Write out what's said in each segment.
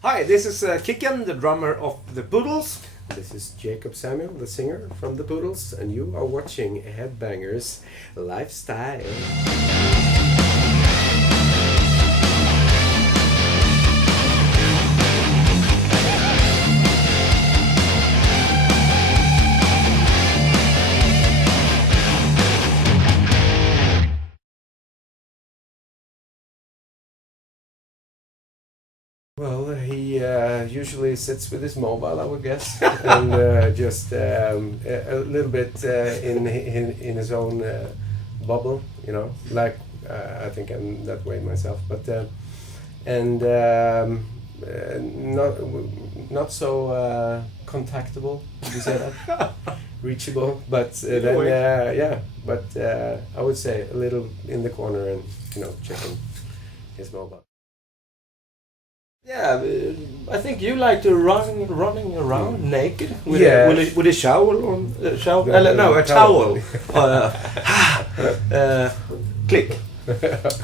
Hi, this is Kicken, the drummer of the Poodles. This is Jacob Samuel, the singer from the Poodles, and you are watching Headbangers Lifestyle. Well, he usually sits with his mobile, I would guess, and just a little bit in his own bubble, you know. Like I think I'm that way myself, but and not so contactable. Did you say that? Reachable, but then yeah. But I would say a little in the corner and checking his mobile. Yeah, I think you like to running around naked with, Yeah. with a shovel on a towel. Click.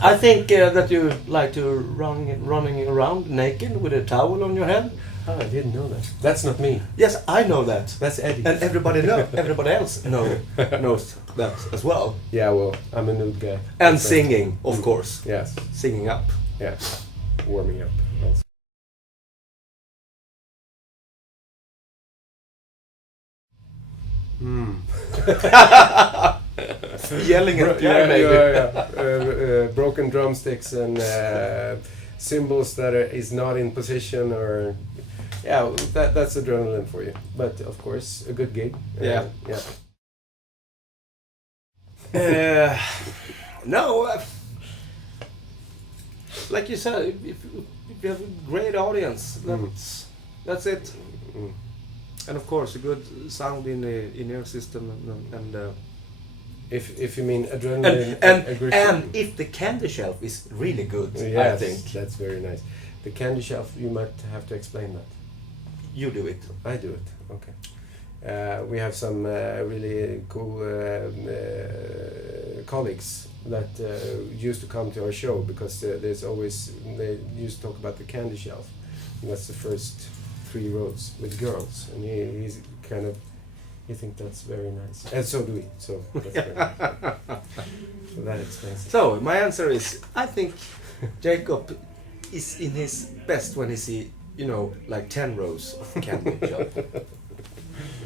I think that you like to running around naked with a towel on your head. Oh, I didn't know that. That's not me. Yes, I know that. That's Eddie. And everybody else knows that as well. Yeah, well, I'm a nude guy. And singing, of course. Yes. Singing up. Yeah. Warming up also. Yelling at piano, maybe. Broken drumsticks and cymbals that is not in position, or that's adrenaline for you. But of course, a good gig. Yeah. No, like you said, if you have a great audience, that's it. And of course, a good sound in your system, and if you mean adrenaline and aggression. if the candy shelf is really good, Yes, I think that's very nice. The candy shelf, you might have to explain that. you do it. I do it. Okay. We have some really cool colleagues that used to come to our show because they used to talk about the candy shelf, and that's the first 3 rows with girls, and he's kind of, he thinks that's very nice, and so do we. So that's very nice. So that explains it. So my answer is, I think Jacob is in his best when he see like 10 rows of candy shelf or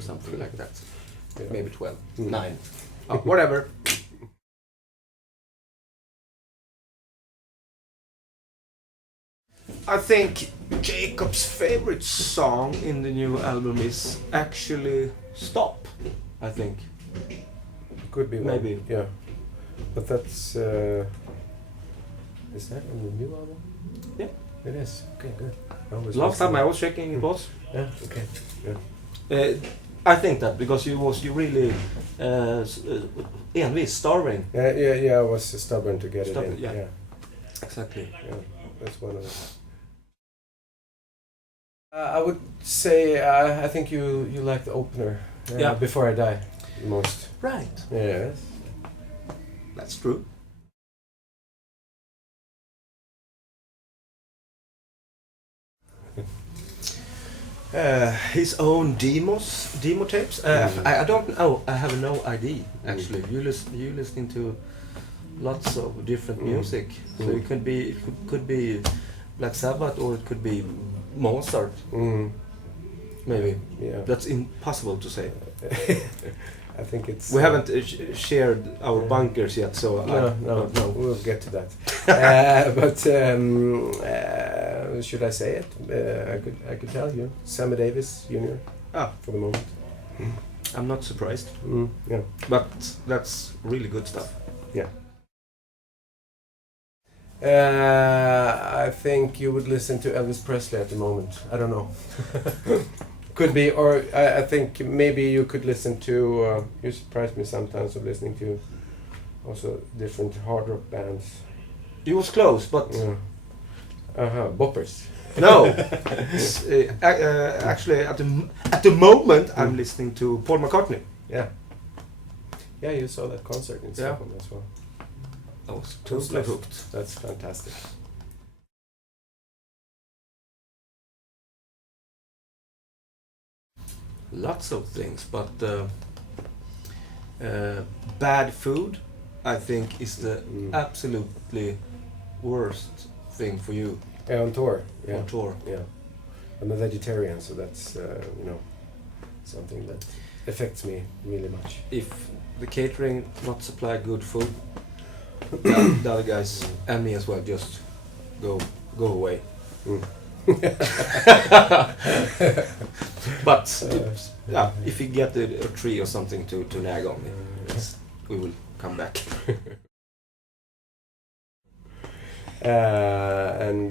something like that. Yeah. Maybe 12, 9, whatever. I think Jacob's favorite song in the new album is actually Stop, I think. Could be one. Maybe. Yeah, but that's is that on the new album? Yeah. It is. Okay, good. Last time I was checking it was. Yeah. Okay. Yeah. I think that because you really envy starving. Yeah. I was stubborn to get it in. Yeah. Yeah. Exactly. Yeah. That's one of them. I would say I think you like the opener. Before I Die, most. Right. Yes. That's true. His own demo tapes. I don't know. I have no idea actually. You listening to lots of different music, so it could be Black Sabbath or it could be Mozart. Maybe. Yeah. That's impossible to say. I think it's. We haven't shared our bunkers yet, so No. We'll get to that. But should I say it? I could tell you. Sammy Davis Jr. For the moment. I'm not surprised. Yeah. But that's really good stuff. Yeah. I think you would listen to Elvis Presley at the moment. I don't know. Could be, or I think maybe you could listen to. You surprise me sometimes of listening to also different hard rock bands. It was close, but boppers. no. Actually, at the moment, I'm listening to Paul McCartney. Yeah. Yeah, you saw that concert in Stockholm as well. I was totally hooked. That's fantastic. lots of things, but bad food, I think, is the absolutely worst thing for you Yeah, on tour. Yeah. on tour. Yeah. I'm a vegetarian, so that's something that affects me really much. If the catering not supply good food, the other guys and me as well just go away. Mm. But if you get a tree or something to nag on, we will come back. And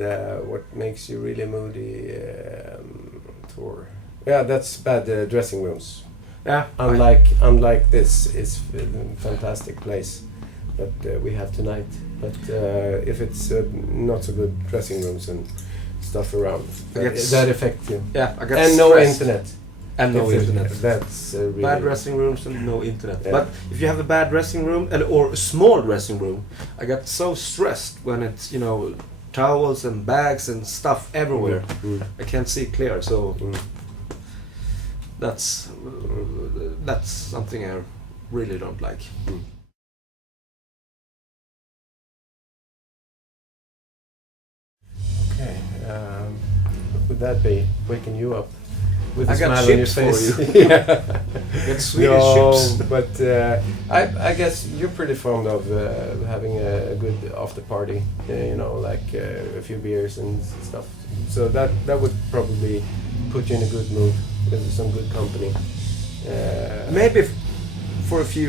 what makes you really moody tour? Yeah, that's bad dressing rooms. Yeah, Unlike this, it's a fantastic place that we have tonight. But if it's not so good dressing rooms and stuff around, that affects you. Yeah, I got And no stressed. internet. And no internet. That's really Bad dressing rooms and no internet. Yeah. But if you have a bad dressing room or a small dressing room, I got so stressed when it's towels and bags and stuff everywhere. I can't see clear, so that's something I really don't like. Okay. What would that be? Waking you up with a I got smile on your chips for face? you. Yeah. Get Swedish chips. But I guess you're pretty fond of having a good after party. Like a few beers and stuff. So that would probably put you in a good mood with some good company. Maybe for a few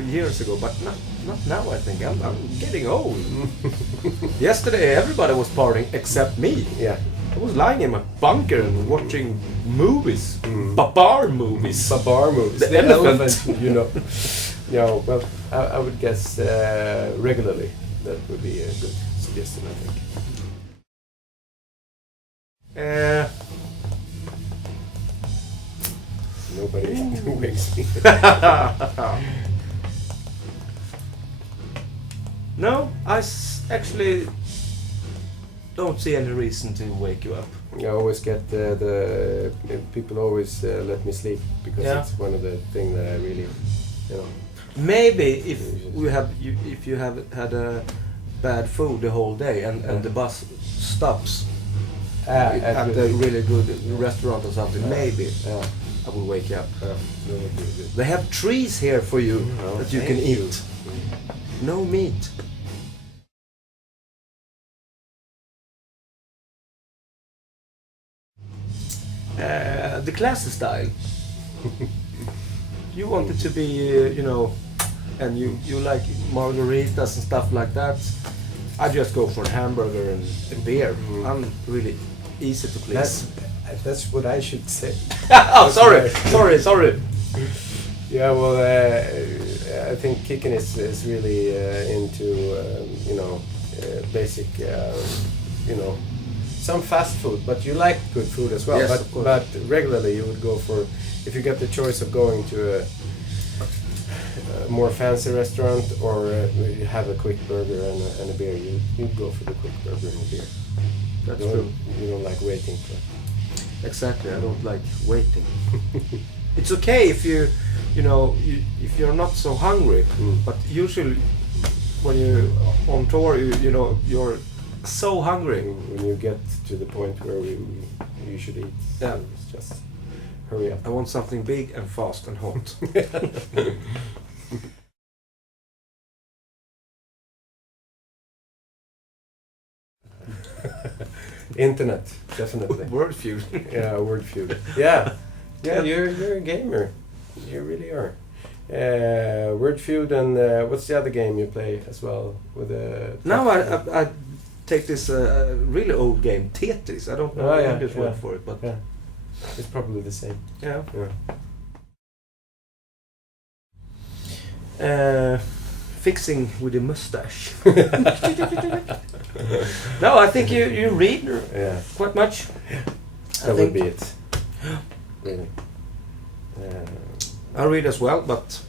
years ago, but not now. I think I'm getting old. Yesterday everybody was partying except me. Yeah. I was lying in my bunker and watching movies, babar movies. Babar moves. The elephant. Well, I would guess regularly. That would be a good suggestion, I think. Nobody wakes me. No, actually don't see any reason to wake you up. I always get the people always let me sleep because it's one of the things that I really, Maybe if you have had a bad food the whole day and the bus stops at a really good restaurant or something, maybe I will wake you up. That would be good. They have trees here for you that you can eat. No meat. The classy style. You want it to be, and you like margaritas and stuff like that. I just go for a hamburger and a beer. I'm really easy to please. That's what I should say. Oh, sorry. Yeah, well, I think Kicken is really into basic, some fast food, but you like good food as well. Yes, of course. But regularly you would go for, if you get the choice of going to a more fancy restaurant or you have a quick burger and a beer, you'd go for the quick burger and a beer. That's true. You don't like waiting for. Exactly, I don't like waiting. It's okay if if you're not so hungry, but usually when you're on tour, you're so hungry. When you get to the point where you should eat, it's just hurry up. I want something big and fast and hot. Internet, definitely. Word feud. Yeah, word feud. Yeah, you're a gamer. You really are. Word feud and what's the other game you play as well with the? Now I take this really old game, Tetris. I don't know the English word for it, but it's probably the same. Yeah. Fixing with a mustache. No, I think you read quite much. That would be it. Really. I read as well, but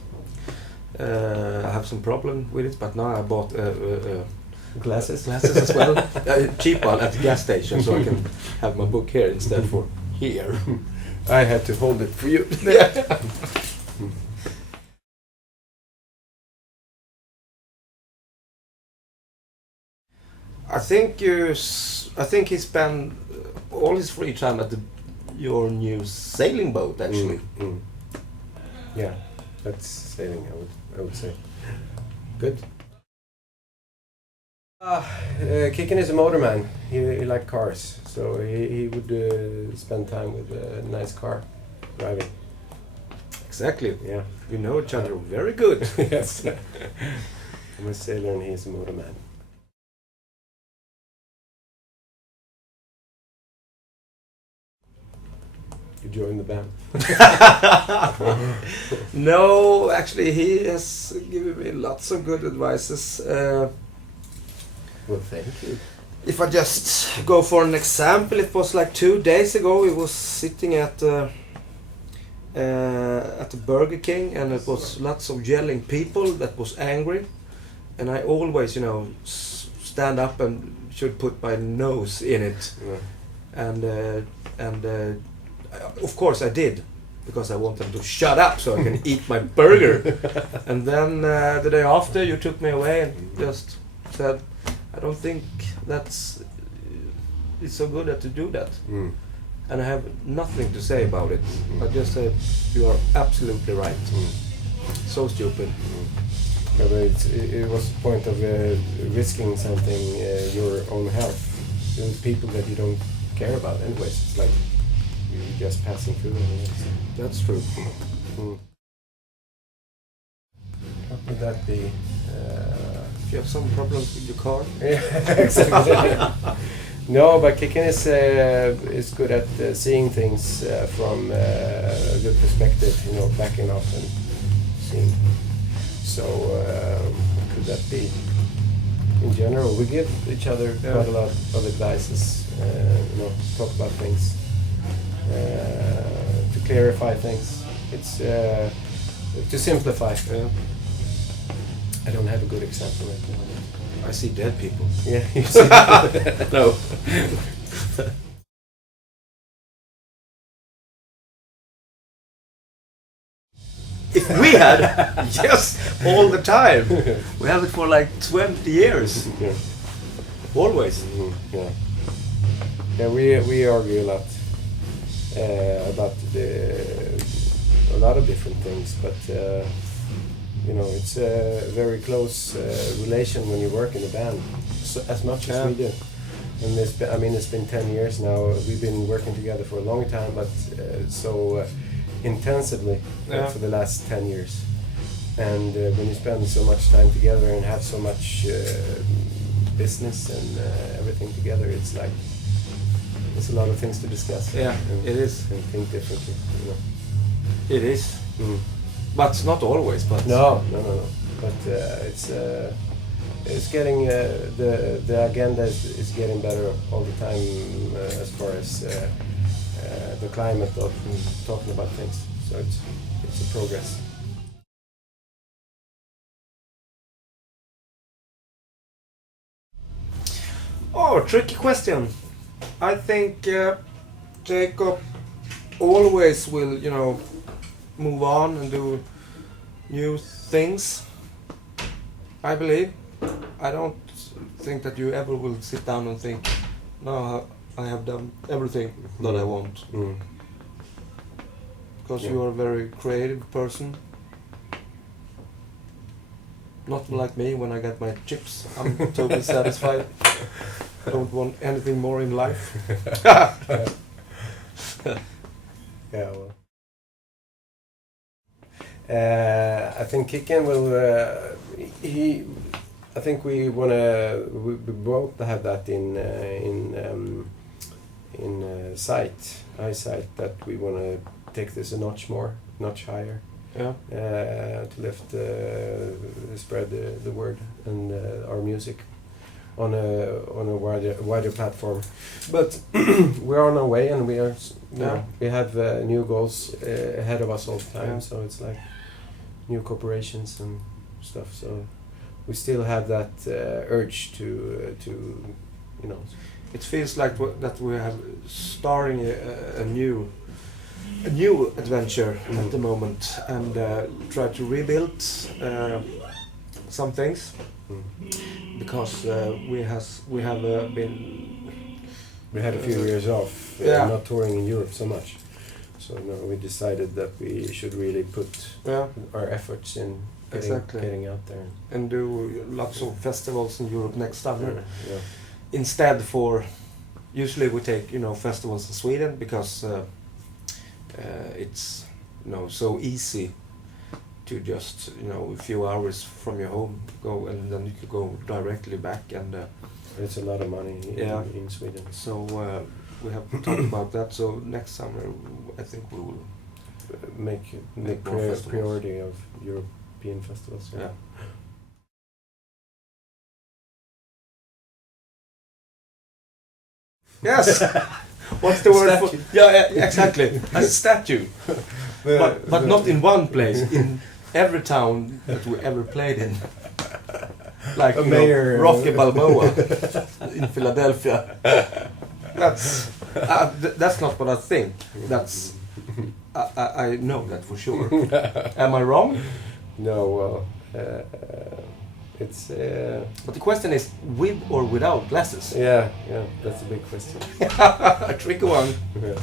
I have some problem with it. But now I bought glasses as well, cheap one at the gas station, so I can have my book here instead for here. I had to hold it for you. I think he spent all his free time at your new sailing boat, actually. Yeah, that's sailing. I would say. Good. Kicken is a motorman. He liked cars, so he would spend time with a nice car driving. Exactly. Yeah. You know each other very good. Yes. I'm a sailor and he's a motorman. You joined the band? No, actually, he has given me lots of good advices. Well, thank you. If I just go for an example, it was like 2 days ago. We was sitting at the Burger King, and it was lots of yelling people that was angry, and I always, stand up and should put my nose in it, and of course I did, because I want them to shut up so I can eat my burger. And then the day after, you took me away and just said, I don't think it's so good that you do that. And I have nothing to say about it. I just say, you are absolutely right. So stupid. Yeah, but it was the point of risking something, your own health. There's people that you don't care about anyways. It's like you're just passing through. That's true. How could that be? If you have some problems with your car. Yeah, exactly. No, but Kicken is good at seeing things from a good perspective, backing off and seeing. So, what could that be? In general, we give each other quite a lot of advices, talk about things, to clarify things. It's to simplify. I don't have a good example right now. I see dead people. Yeah, you see. No. If we had, yes, all the time. We have it for like 20 years. Yeah. Always. Yeah. Yeah, we argue a lot about a lot of different things, but it's a very close relation when you work in a band, so, as much as we do. And it's been 10 years now. We've been working together for a long time, but so intensively for the last 10 years. And when you spend so much time together and have so much business and everything together, it's like there's a lot of things to discuss. Yeah, it is. And think differently. It is. But not always. But no. But it's getting the agenda is getting better all the time as far as the climate of talking about things. So it's a progress. Oh, tricky question. I think Jacob always will, move on and do new things. I believe. I don't think that you ever will sit down and think, no, I have done everything that I want. Because you are a very creative person. Not like me. When I get my chips, I'm totally satisfied. I don't want anything more in life. Yeah, well. I think Kicken will. I think we both have that in eyesight, that we wanna take this a notch higher. Yeah. To lift, spread the word and our music on a wider platform. But we're on our way, and we are. We have new goals ahead of us all the time. Yeah. So it's like new corporations and stuff. So we still have that urge to. It feels like that we have starting a new a new adventure at the moment, and try to rebuild some things because we have been. We had a few years off, not touring in Europe so much. So now we decided that we should really put our efforts in getting out there. And do lots of festivals in Europe next summer. Yeah. Instead usually we take, festivals in Sweden because it's, so easy to just, a few hours from your home go, and then you could go directly back, and it's a lot of money in Sweden. So we have talked about that. So next summer, I think we will make priority of European festivals. Yeah. Yes. What's the word for? Yeah, exactly. A statue, but not in one place. In every town that we ever played in. Like Rocky Balboa in Philadelphia. That's not what I think. I know that for sure. Am I wrong? No, well, it's. But the question is, with or without glasses? Yeah, that's a big question. A tricky one. Yeah.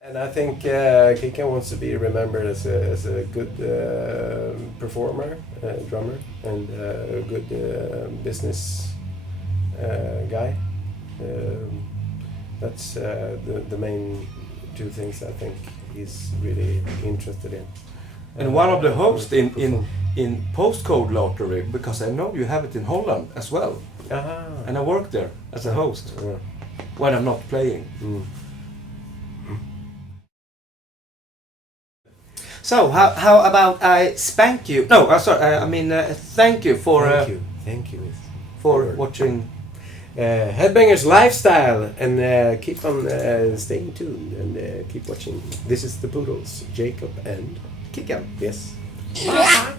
And I think Kicken wants to be remembered as a good performer, drummer, and a good business guy. That's the main two things I think he's really interested in. And one of the hosts in Postcode Lottery, because I know you have it in Holland as well. And I work there as a host when I'm not playing. So how about I spank you? No, sorry. I mean thank you for thank you for watching Headbangers Lifestyle, and keep on staying tuned and keep watching. This is the Poodles, Jacob and Kicken. Yes. Bye.